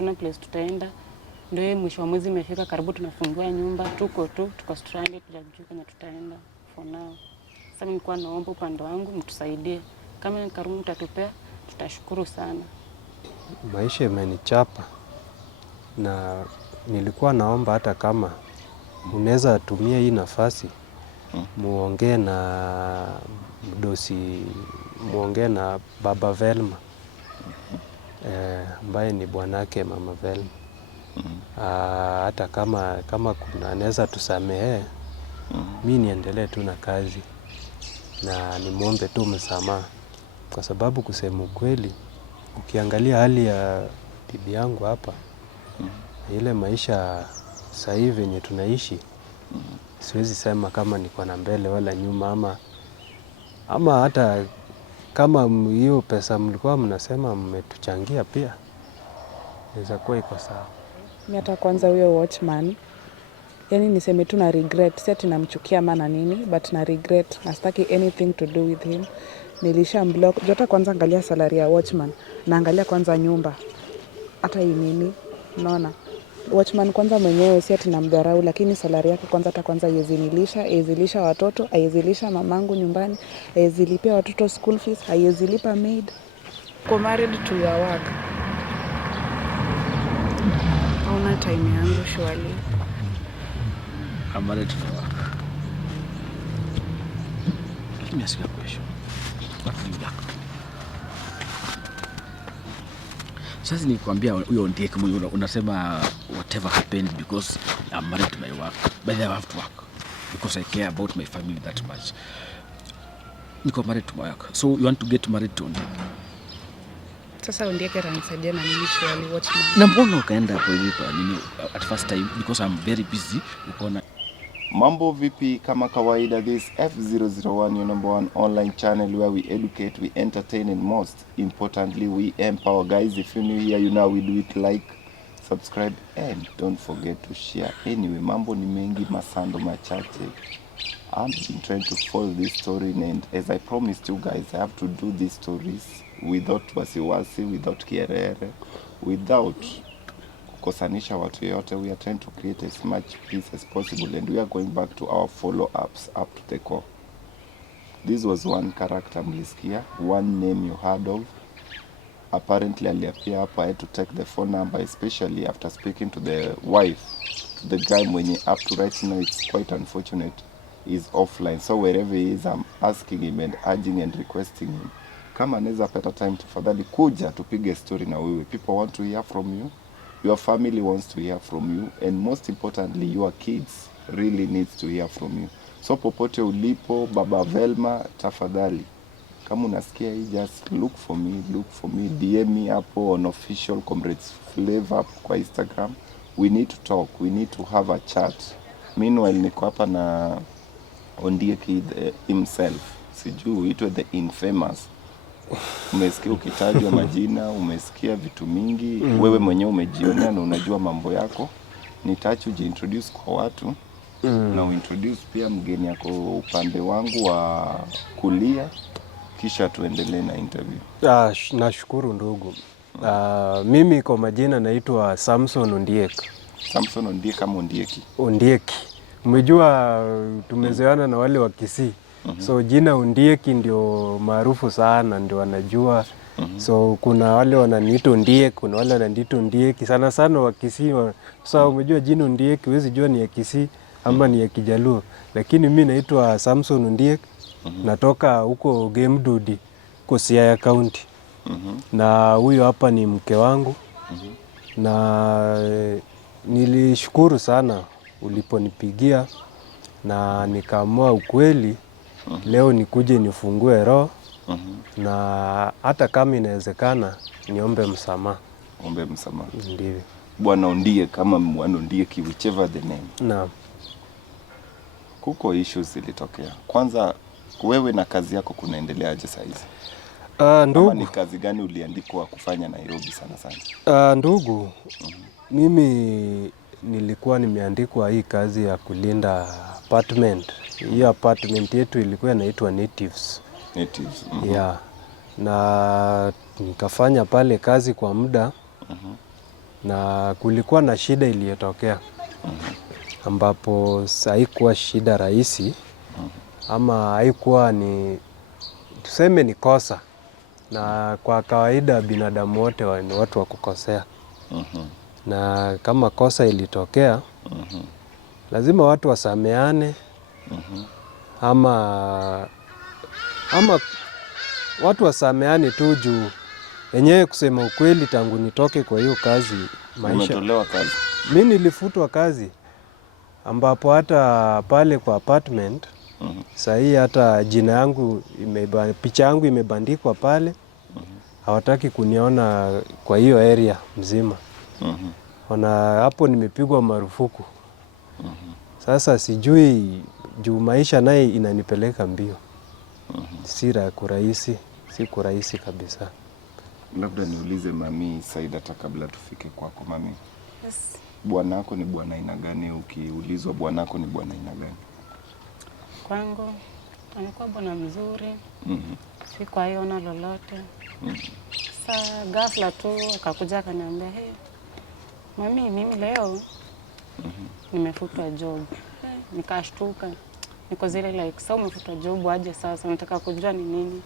hatuna place tutaenda. Ndio mwisho wa mwezi imefika, karibu tunafungua nyumba, tuko stranded, tujajua kwenye tutaenda for now. Sasa nilikuwa naomba upande wangu mtusaidie. Kama ni karibu mtatupea, tutashukuru sana. Maisha imenichapa na nilikuwa naomba hata kama unaweza tumia hii nafasi muongee na mdosi, muongee na Baba Velma ambaye ni bwanake Mama Velma. Hata kama kuna anaweza tusamehe, mimi niendelee tu na kazi na nimwombe tu msamaha, kwa sababu kusema ukweli, ukiangalia hali ya bibi yangu hapa, ile maisha sasa hivi yenye tunaishi, siwezi sema kama niko na mbele wala nyuma, ama hata kama hiyo pesa mlikuwa mnasema mmetuchangia pia, inaweza kuwa iko sawa. Mimi hata kwanza huyo Watchman, yani niseme tu na regret, si ati namchukia maana nini, but na regret, nastaki anything to do with him. Nilisha mblock. Jota kwanza angalia salary ya Watchman, na angalia kwanza nyumba. Hata hii nini, unaona? Watchman kwanza mwenyewe si ati namdharau, lakini salary yake kwanza hata kwanza haizilisha watoto, haizilisha mamangu nyumbani, haizilipia watoto school fees, haizilipa maid. Ko married to your work. Hauna time yangu surely. I'm married to work. Let me ask you a question. What do you like? Sasa nikwambia huyo ndiye kama unasema whatever happened because I'm married to my work. But I have to work because I care about my family that much. Niko married to my work. So you want to get married to Ndiye? Sasa Ndiye atanisaidia na nini surely Watchman? Na mbona ukaenda hapo hivi kwa nini at first time because I'm very busy ukaona. Mambo vipi, kama kawaida, this F001, your number one online channel where we educate, we entertain, and most importantly we empower. Guys, if you're new here, you know we do it, like, subscribe, and don't forget to share. Anyway, mambo ni mengi, masando machache. I've been trying to follow this story, and as I promised you guys, I have to do these stories without wasiwasi, without kierere, without kukosanisha watu yote. We are trying to create as much peace as possible, and we are going back to our follow-ups up to the core. This was one character mlisikia, one name you heard of. Apparently aliapia hapa. I had to take the phone number, especially after speaking to the wife, to the guy mwenye up to right now, it's quite unfortunate, is offline. So wherever he is, I'm asking him and urging and requesting him, kama anaweza pata time tafadhali kuja tupige story na wewe. People want to hear from you. Your family wants to hear from you, and most importantly, your kids really needs to hear from you. So popote ulipo, Baba Velma, tafadhali, kama unasikia hii, just look for me, DM me hapo on official Comrades Flavor kwa Instagram. We need to talk, we need to have a chat. Meanwhile, niko hapa na Ndiye himself, sijui itwe the infamous. Umesikia ukitajwa majina, umesikia vitu mingi, wewe mwenyewe umejionea na unajua mambo yako. Nitachu ujiintroduce kwa watu na uintroduce pia mgeni yako upande wangu wa kulia, kisha tuendelee na interview. Nashukuru ndugu. Mimi kwa majina naitwa Samson Ondieki. Samson Ondieki kama Ondieki? Ondieki. Umejua tumezoeana na wale wa Kisii. So jina Ondieki ndio maarufu sana, ndio wanajua. So kuna wale wananiita Ondieki, kuna wale wananiita Ondieki. Sana sana wa Kisii. So umejua jina Ondieki huwezi jua ni ya Kisii ama ni ya Kijaluo. Lakini mimi naitwa Samson Ondieki. Natoka huko Gemdudi, Siaya County. Na huyo hapa ni mke wangu. Na nilishukuru sana uliponipigia na nikaamua ukweli leo nikuje nifungue roho. Na hata kama inawezekana niombe msamaha. Ombe msamaha. Ndivyo. Bwana Ondieki kama Bwana Ondieki, whichever the name. Naam. Kuko issues zilitokea. Kwanza wewe na kazi yako kunaendeleaje sasa hizi? Ndugu, ni kazi gani uliandikwa kufanya Nairobi sana sana? Ndugu, mimi nilikuwa nimeandikwa hii kazi ya kulinda apartment. Hii apartment yetu ilikuwa inaitwa Natives. Natives. Yeah. Na nikafanya pale kazi kwa muda. na kulikuwa na shida iliyotokea ambapo haikuwa shida rahisi ama haikuwa ni tuseme ni kosa, na kwa kawaida binadamu wote ni watu wa kukosea. Na kama kosa ilitokea lazima watu wasameane ama watu wasameane tu juu yenyewe kusema ukweli tangu nitoke kwa hiyo kazi maisha. Umetolewa kazi? Mimi nilifutwa kazi ambapo hata pale kwa apartment sahii hata jina yangu picha yangu imebandikwa pale. Hawataki kuniona kwa hiyo area mzima. Ona hapo nimepigwa marufuku. Sasa sijui juu maisha naye inanipeleka mbio. Si kurahisi kabisa. Labda niulize Mami Saida hata kabla tufike kwako Mami. Yes. Bwanako ni bwana aina gani? Ukiulizwa bwanako ni bwana aina gani? Kwangu amekuwa bwana mzuri. Si kwa hiyo na lolote. Sasa ghafla tu akakuja akaniambia, "Hey, Mami, mimi leo nimefutwa job." Nikashtuka. Niko zile like, "Sasa umefutwa job aje sasa? Unataka kujua ni nini?"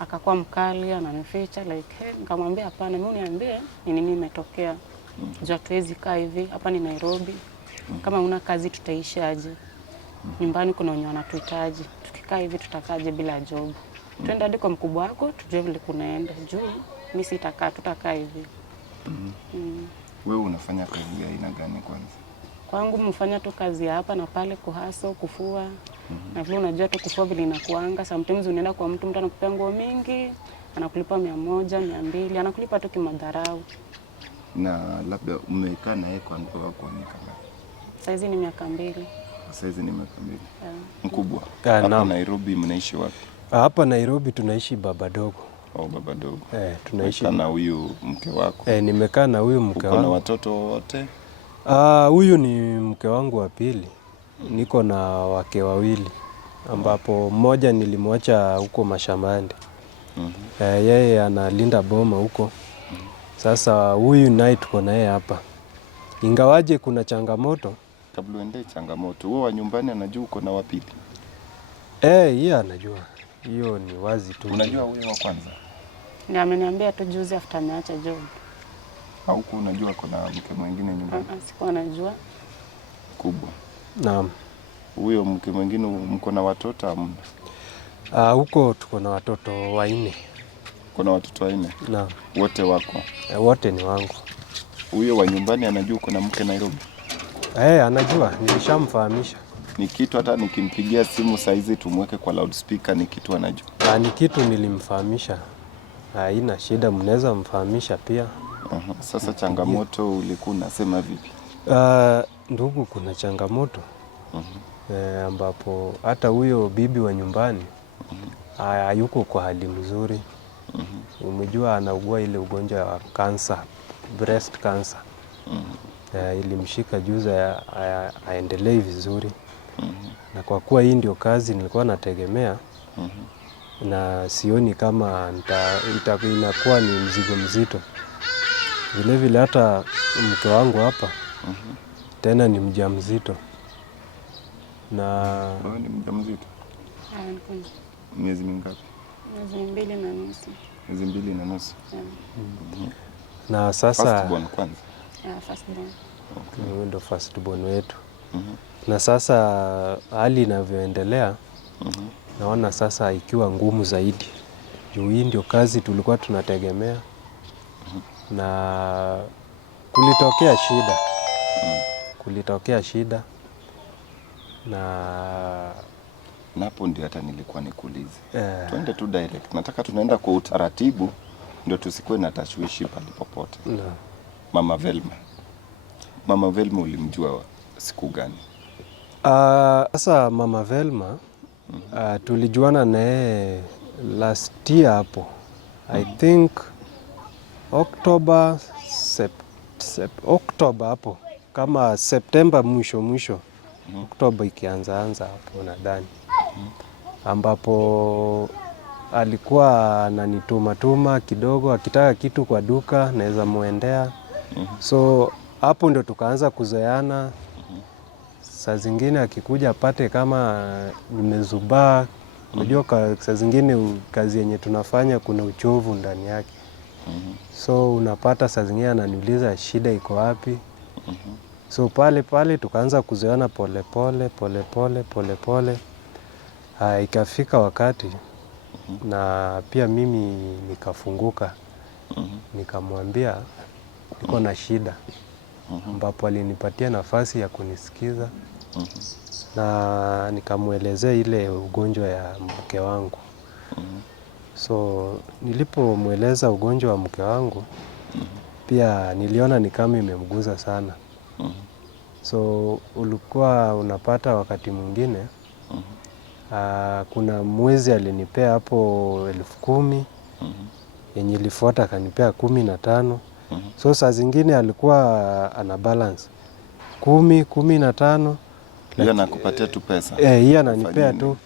Akakuwa mkali, ananificha like, "Hey," nikamwambia hapana, mimi uniambie ni nini imetokea. Jua tuwezi kaa hivi, hapa ni Nairobi. Kama una kazi tutaishi aje? Nyumbani kuna wenye wanatuhitaji. Tukikaa hivi tutakaje bila job? Twende hadi kwa mkubwa wako tujue vile kunaenda. Juu mimi tutakaa hivi. Wewe unafanya kazi ya aina gani kwanza? Kwangu mfanya tu kazi ya hapa na pale, kuhaso, kufua. Na vile unajua tu kufua vile inakuanga. Sometimes unaenda kwa mtu anakupea nguo mingi, anakulipa 100, 200, anakulipa tu kimadharau. Na labda umekaa naye kwa ndoa kwa miaka ngapi? Saizi ni miaka 2. Saizi ni miaka 2. Yeah. Mkubwa. Hapa Nairobi mnaishi wapi? Hapa Nairobi tunaishi baba dogo. Baba dogo. Tunaishi na huyu mke wako? Nimekaa na huyu mke wangu. Uko na watoto wote? Huyu ni mke wangu wa pili. Niko na wake wawili ambapo mmoja nilimwacha huko mashambani. Yeye analinda boma huko. Sasa huyu naye tuko naye hapa. Ingawaje kuna changamoto. Kabla uende changamoto, wewe wa nyumbani anajua uko na wa pili? Yeye anajua. Hiyo ni wazi tu. Unajua huyo wa kwanza? Ni ameniambia tu juzi after ameacha job. Hauko unajua kuna mke mwingine nyumbani? Sikuwa najua. Kubwa. Naam. Huyo mke mwingine mko na watoto hamna? Huko tuko na watoto 4. Kuna watoto 4? Naam. Wote wako? Wote ni wangu. Huyo wa nyumbani anajua uko na mke Nairobi? Anajua, nilishamfahamisha. Ni kitu hata nikimpigia simu saizi tumweke kwa loudspeaker ni kitu anajua? Ni kitu nilimfahamisha. Haina shida, mnaweza mfahamisha pia. Sasa changamoto ulikuwa unasema vipi? Ndugu, kuna changamoto ambapo hata huyo bibi wa nyumbani hayuko kwa hali mzuri. Umejua anaugua ile ugonjwa wa cancer, breast cancer. Ilimshika juzi, aendelee vizuri. Na kwa kuwa hii ndio kazi nilikuwa nategemea, na sioni kama inakuwa ni mzigo mzito. Vile vile hata mke wangu hapa tena ni mjamzito. Na wewe ni mjamzito? Miezi mingapi? Miezi 2.5. Miezi 2.5. Na sasa first born kwanza? First born. Huyo ndo first born wetu. Na sasa hali inavyoendelea, naona sasa ikiwa ngumu zaidi. Juu hii ndio kazi tulikuwa tunategemea. Na kulitokea shida. Na hapo ndio hata nilikuwa nikuulize. Tuende tu direct. Nataka tunaenda kwa utaratibu ndio tusikuwe na tashwishi pale popote. Mama Velma. Mama Velma ulimjua siku gani? Sasa Mama Velma tulijuana naye last year hapo. I think October hapo. Kama September mwisho. Oktoba ikianza hapo nadhani. Ambapo alikuwa ananituma kidogo, akitaka kitu kwa duka naweza muendea. So hapo ndo tukaanza kuzoeana. Saa zingine akikuja apate kama nimezubaa. Unajua saa zingine kazi yenye tunafanya kuna uchovu ndani yake. So unapata saa zingine ananiuliza shida iko wapi. So pale tukaanza kuzoeana pole pole. Ikafika wakati na pia mimi nikafunguka. Nikamwambia niko na shida. Ambapo alinipatia nafasi ya kunisikiza. Na nikamuelezea ile ugonjwa ya mke wangu. So nilipomweleza ugonjwa wa mke wangu, pia niliona ni kama imemguza sana. So ulikuwa unapata wakati mwingine, kuna mwezi alinipea hapo 10,000, yenye ilifuata akanipea 15. So saa zingine alikuwa ana balance 10, 15. Hiyo anakupatia tu pesa? Hiyo ananipea tu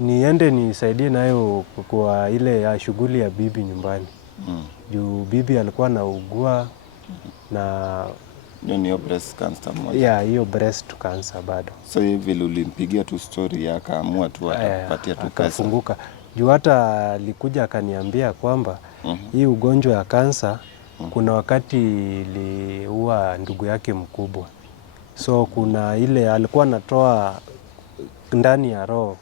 niende nisaidie nayo kwa ile ya shughuli ya bibi nyumbani. Juu bibi alikuwa anaugua na hiyo breast cancer moja. Hiyo breast cancer bado. So hivi ulimpigia tu story akaamua tu atakupatia tu pesa. Akafunguka. Juu hata alikuja akaniambia kwamba hii ugonjwa ya kansa kuna wakati iliua ndugu yake mkubwa. So kuna ile alikuwa anatoa ndani ya roho,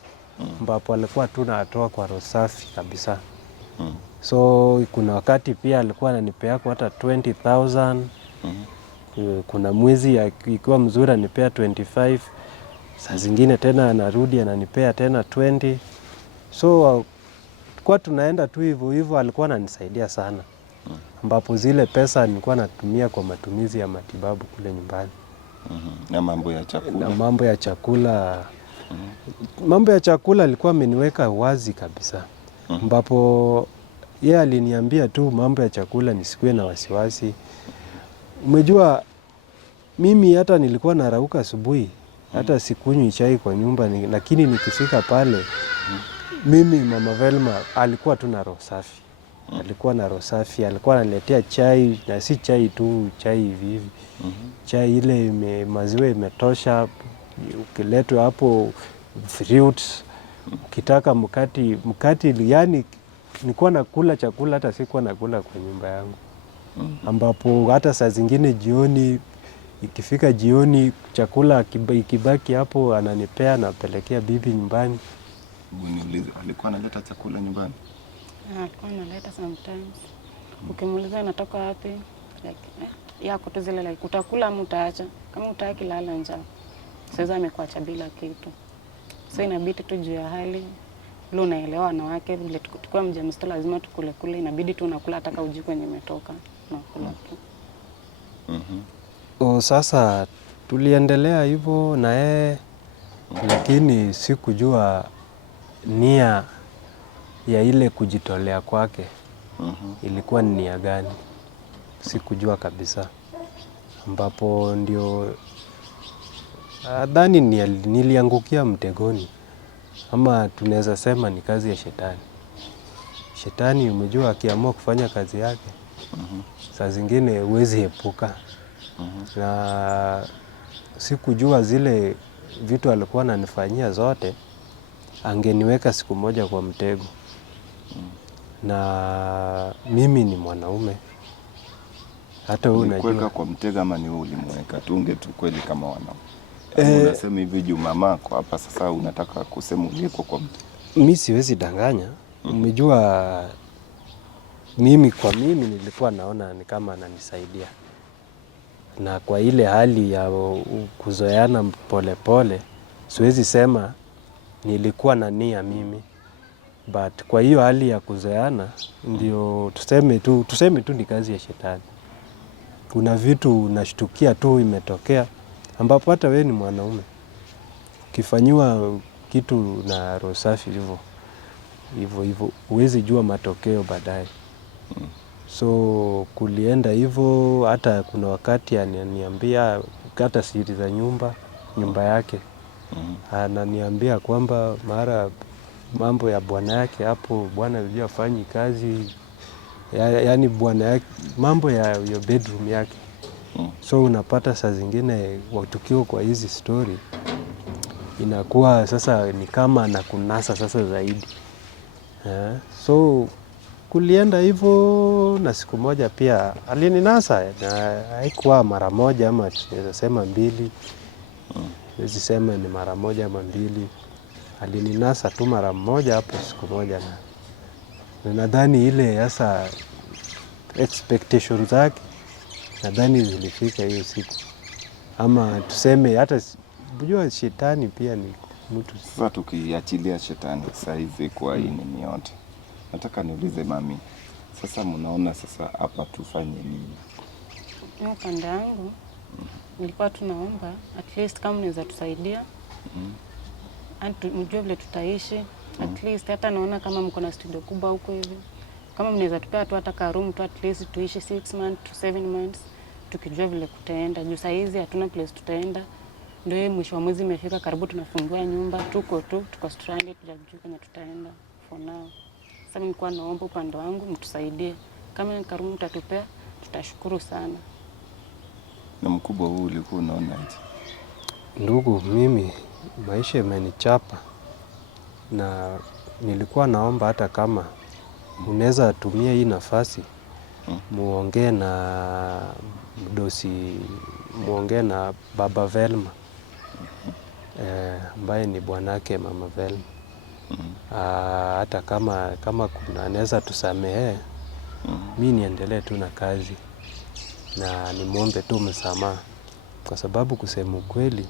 ambapo alikuwa tu anatoa kwa roho safi kabisa. So kuna wakati pia alikuwa ananipea hata 20,000. Kuna mwezi ikiwa mzuri anipea 25. Saa zingine tena anarudi ananipea tena 20. So kwa tunaenda tu hivyo alikuwa ananisaidia sana. Ambapo zile pesa nilikuwa natumia kwa matumizi ya matibabu kule nyumbani. Na mambo ya chakula. Na mambo ya chakula. Mambo ya chakula alikuwa ameniweka wazi kabisa. Ambapo yeye aliniambia tu mambo ya chakula nisikuwe na wasiwasi. Umejua mimi hata nilikuwa narauka asubuhi, hata sikunywi chai kwa nyumba, lakini nikifika pale, mimi Mama Velma alikuwa tu na roho safi. Alikuwa na roho safi, alikuwa ananiletea chai, na si chai tu, chai hivi. Chai ile maziwa imetosha, ukiletwa hapo fruits, ukitaka mkati, yani nilikuwa nakula chakula hata sikuwa nakula kwa nyumba yangu. Ambapo hata saa zingine jioni, ikifika jioni chakula ikibaki hapo ananipea napelekea bibi nyumbani. Uniulize, alikuwa analeta chakula nyumbani? Alikuwa analeta sometimes. Ukimuuliza anatoka wapi? Yako tu zile like utakula ama utaacha. Kama utaki lala njaa. Sasa amekuacha bila kitu. So inabidi tu juu ya hali. Leo unaelewa wanawake vile tukua mjamzito lazima tukule kule, inabidi tu unakula hata uji kwenye umetoka unakula tu. Sasa tuliendelea hivyo na yeye, lakini sikujua nia ya ile kujitolea kwake ilikuwa ni nia gani. Sikujua kabisa. Ambapo ndio nadhani niliangukia mtegoni. Ama tunaweza sema ni kazi ya shetani. Shetani umejua akiamua kufanya kazi yake, saa zingine huwezi epuka. Na sikujua zile vitu alikuwa ananifanyia zote, angeniweka siku moja kwa mtego. Na mimi ni mwanaume. Hata wewe unajua. Kuweka kwa mtego ama ni wewe ulimweka? Tuonge tu kweli kama wanaume. Unasema hivi juu mamako hapa sasa unataka kusema uliko kwa mtego. Mimi siwezi danganya. Umejua mimi nilikuwa naona ni kama ananisaidia. Na kwa ile hali ya kuzoeana pole pole, siwezi sema nilikuwa na nia mimi. But kwa hiyo hali ya kuzoeana, ndio tuseme tu ni kazi ya shetani. Kuna vitu unashtukia tu imetokea, ambapo hata wewe ni mwanaume. Ukifanywa kitu na roho safi hivyo, huwezi jua matokeo baadaye. So kulienda hivyo, hata kuna wakati ananiambia hata siri za nyumba yake. Ananiambia kwamba mara mambo ya bwana yake hapo, bwana alijua afanyi kazi. Yaani bwana yake, mambo ya bedroom yake. So unapata saa zingine tukiwa kwa hizi story inakuwa sasa ni kama anakunasa sasa zaidi. So kulienda hivyo, na siku moja pia alininasa, na haikuwa mara moja ama tunaweza sema mbili. Siwezi sema ni mara moja ama mbili. Alininasa tu mara moja hapo siku moja, na nadhani ile sasa expectation zake nadhani zilifika hiyo siku. Ama tuseme hata unajua shetani pia ni mtu. Sasa tukiachilia shetani saa hizi kwa hii nini yote, nataka niulize mami, sasa mnaona sasa hapa tufanye nini? Mimi upande wangu nilikuwa tunaomba at least kama unaweza tusaidia mjue vile tutaishi. At least hata naona kama mko na studio kubwa huko hivi, kama mnaweza tupea tu hata ka room tu at least tuishi 6 months to 7 months tukijua vile kutaenda. Juu saa hizi hatuna place tutaenda. Ndio mwisho wa mwezi imefika, karibu tunafungua nyumba, tuko stranded, tujajua kwenye tutaenda for now. Sasa nilikuwa naomba upande wangu mtusaidie. Kama ni karibu mtatupea tutashukuru sana. Na mkubwa huu ulikuwa unaonaje? Ndugu, mimi maisha imenichapa, na nilikuwa naomba hata kama unaweza tumia hii nafasi muongee na mdosi, muongee na Baba Velma ambaye ni bwanake Mama Velma. Hata kama kuna anaweza tusamehe, mimi niendelee tu na kazi na nimwombe tu msamaha, kwa sababu kusema ukweli,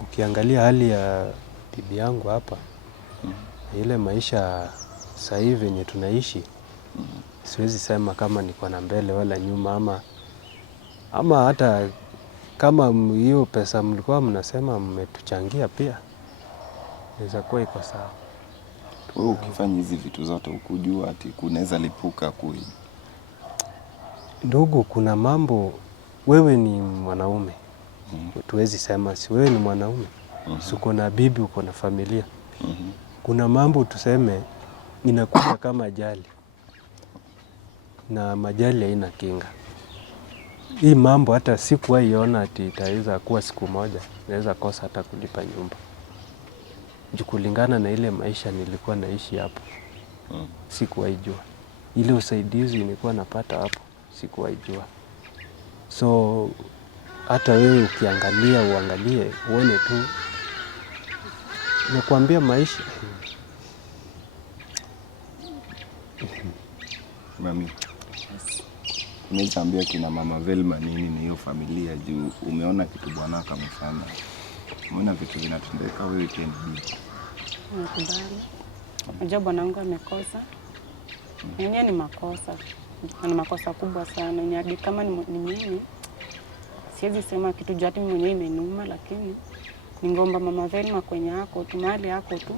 ukiangalia hali ya bibi yangu hapa, ile maisha sasa hivi yenye tunaishi, siwezi sema kama niko na mbele wala nyuma, ama hata kama hiyo pesa mlikuwa mnasema mmetuchangia pia inaweza kuwa iko sawa. Wewe ukifanya hizi vitu zote ukujua ati kunaweza lipuka kui. Ndugu, kuna mambo, wewe ni mwanaume. Tuwezi sema si wewe ni mwanaume. Uko na bibi, uko na familia. Kuna mambo tuseme inakuja kama ajali, na majali haina kinga. Hii mambo hata sikuwahi iona ati itaweza kuwa siku moja naweza kosa hata kulipa nyumba. Kulingana na ile maisha nilikuwa naishi hapo, sikuwahi jua. Ile usaidizi nilikuwa napata hapo, sikuwahi jua. So hata wewe ukiangalia, uangalie, uone tu, nakwambia maisha. Mami, umeambia kina Mama Velma nini na hiyo familia juu umeona kitu bwanaka amefanya. Umeona vitu vinatendeka, wewe pia ni bibi. Nakubali. Najua bwanangu amekosa. Yenyewe ni makosa. Ni makosa kubwa sana. Ni hadi kama ni mimi, siwezi sema kitu juu hata mimi mwenyewe imenuma, lakini ningeomba Mama Velma kwenye yako tu, mahali yako tu.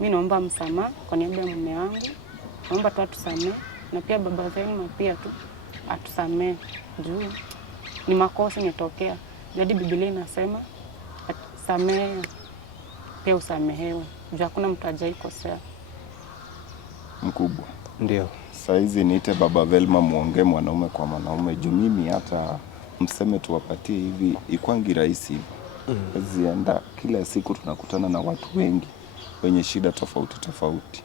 Mimi naomba msamaha kwa niaba ya mume wangu. Naomba tu atusamehe, na pia Baba Velma pia tu atusamehe juu ni makosa imetokea. Jadi Biblia inasema samehe pia usamehewe. Juu hakuna mtu hajaikosea. Mkubwa. Ndio. Saizi niite Baba Velma muongee mwanaume kwa mwanaume juu mimi hata mseme tuwapatie hivi ikwangi rahisi. Zienda kila siku tunakutana na watu wengi wenye shida tofauti tofauti.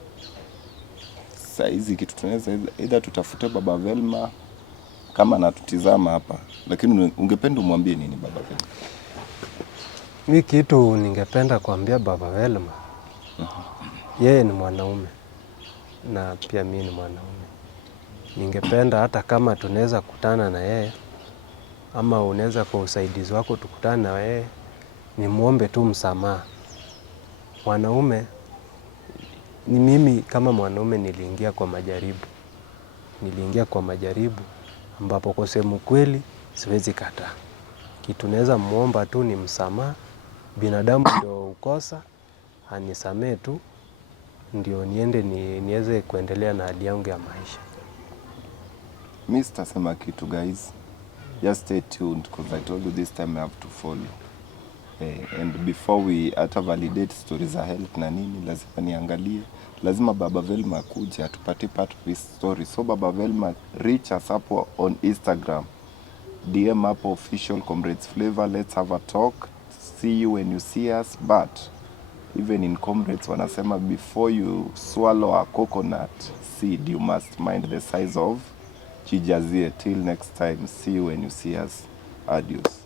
Saizi kitu tunaweza either tutafute Baba Velma kama anatutizama hapa, lakini ungependa umwambie nini Baba Velma? Mimi kitu ningependa kuambia Baba Velma, yeye ni mwanaume na pia mimi ni mwanaume. Ningependa hata kama tunaweza kutana na yeye, ama unaweza kwa usaidizi wako tukutane na yeye, nimwombe tu msamaha. Mwanaume ni mimi, kama mwanaume niliingia kwa majaribu ambapo kwa sehemu kweli siwezi kataa. Kitu naweza muomba tu ni msamaha. Binadamu ndio ukosa, anisamehe tu ndio niende niweze kuendelea na hali yangu ya maisha. Mimi sitasema kitu guys. Just stay tuned because I told you this time I have to follow. And before we ata validate stories za health na nini, lazima niangalie. Lazima Baba Velma kuja atupatie part of his story. So Baba Velma, reach us up on Instagram. DM up official Comrades Flavor, let's have a talk. See you when you see us. But even in Comrades wanasema before you swallow a coconut seed, you must mind the size of chijazie. Till next time, see you when you see us. Adios.